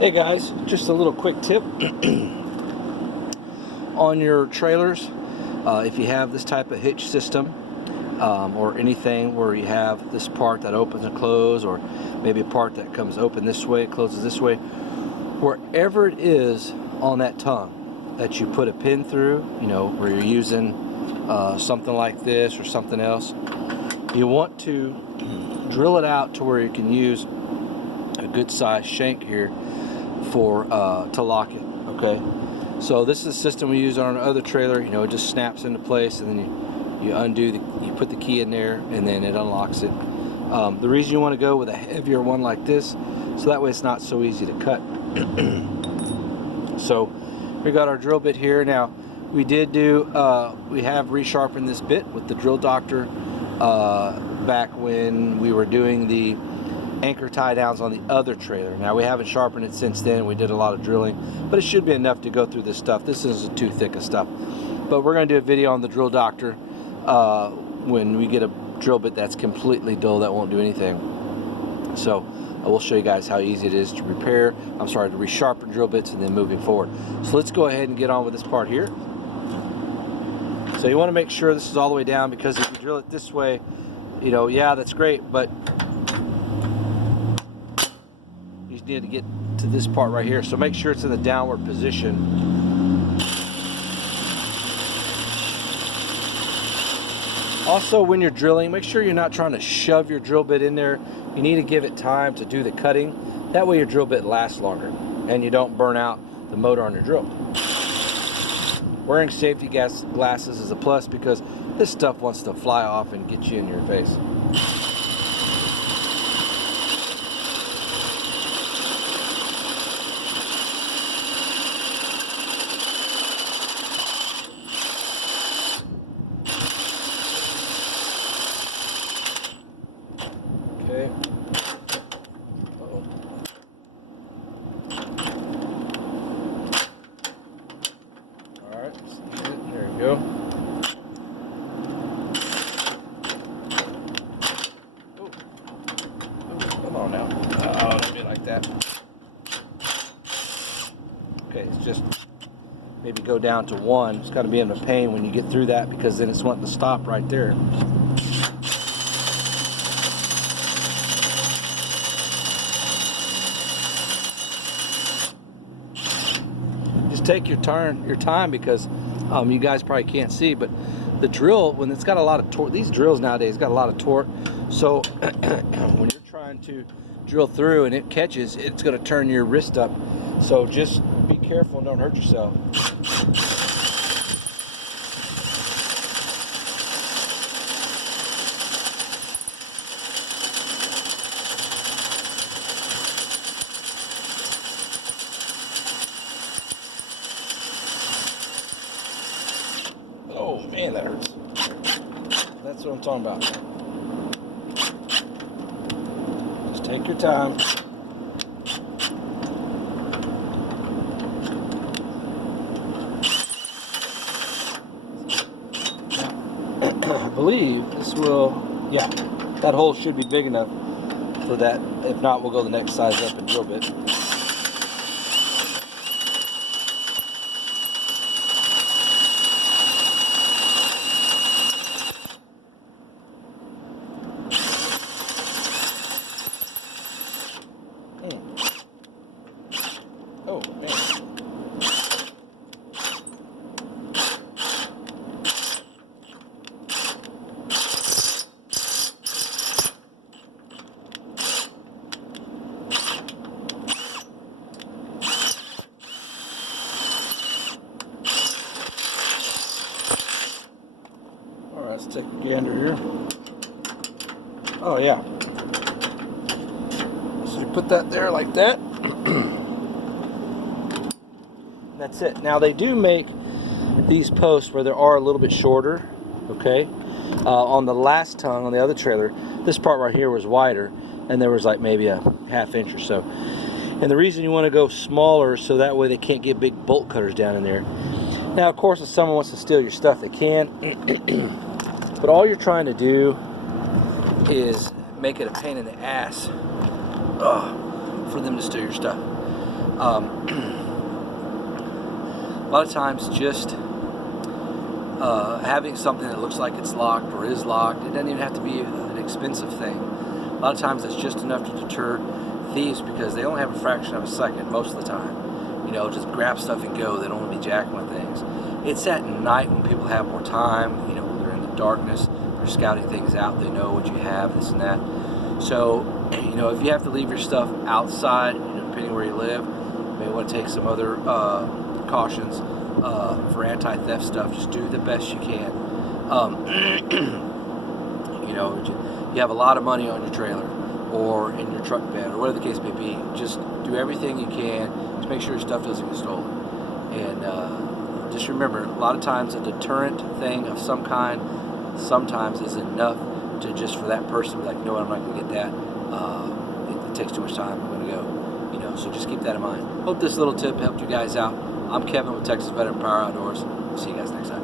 Hey guys, just a little quick tip on your trailers. If you have this type of hitch system or anything where you have this part that opens and closes, or maybe a part that comes open this way, closes this way, wherever it is on that tongue that you put a pin through, you know, where you're using something like this or something else, you want to drill it out to where you can use a good size shank here for to lock it. Okay, so this is the system we use on our other trailer. You know, it just snaps into place, and then you undo you put the key in there, and then it unlocks it. The reason you want to go with a heavier one like this, so that way it's not so easy to cut. So we got our drill bit here. Now we did do we have resharpened this bit with the drill doctor back when we were doing the anchor tie downs on the other trailer. Now we haven't sharpened it since then. We did a lot of drilling, but it should be enough to go through this stuff. This isn't too thick of stuff, but we're going to do a video on the drill doctor when we get a drill bit that's completely dull, that won't do anything. So I will show you guys how easy it is to repair, to resharpen drill bits and then moving forward. So let's go ahead and get on with this part here. So you want to make sure this is all the way down, because if you drill it this way, you know, yeah, that's great, but you need to get to this part right here. So make sure it's in the downward position. Also, when you're drilling, make sure you're not trying to shove your drill bit in there. You need to give it time to do the cutting. That way your drill bit lasts longer and you don't burn out the motor on your drill. Wearing safety glasses is a plus, because this stuff wants to fly off and get you in your face. Okay. Alright, there you go. Oh, come on now. Oh, don't be like that. Okay, it's just maybe go down to 1. It's got to be in a pain when you get through that, because then it's wanting to stop right there. Take your time, because you guys probably can't see, but the drill, when it's got a lot of torque, these drills nowadays got a lot of torque, so when you're trying to drill through and it catches, it's going to turn your wrist up. So just be careful and don't hurt yourself. Oh man, that hurts. That's what I'm talking about. Just take your time. I believe this will, yeah, that hole should be big enough for that. If not, we'll go the next size up and drill bit. Oh, man. All right, let's take a gander here. Oh, yeah. So you put that there like that. That's it. Now they do make these posts where they are a little bit shorter, okay? On the last tongue, on the other trailer, this part right here was wider, and there was like maybe a ½ inch or so. And the reason you want to go smaller, so that way they can't get big bolt cutters down in there. Now, of course, if someone wants to steal your stuff, they can. But all you're trying to do is make it a pain in the ass for them to steal your stuff. A lot of times just having something that looks like it's locked or is locked, it doesn't even have to be an expensive thing. A lot of times that's just enough to deter thieves, because they only have a fraction of a second most of the time. You know, just grab stuff and go. They don't want to be jacking with things. It's at night when people have more time, you know, when they're in the darkness, they're scouting things out, they know what you have, this and that. So, you know, if you have to leave your stuff outside, you know, depending where you live, you may want to take some other cautions for anti-theft stuff. Just do the best you can. You know, you have a lot of money on your trailer or in your truck bed or whatever the case may be. Just do everything you can to make sure your stuff doesn't get stolen. And just remember, a lot of times a deterrent thing of some kind sometimes is enough to just for that person to be like, no, I'm not going to get that. It takes too much time. I'm going to go. You know, so just keep that in mind. Hope this little tip helped you guys out. I'm Kevin with Texas Veteran Power Outdoors. See you guys next time.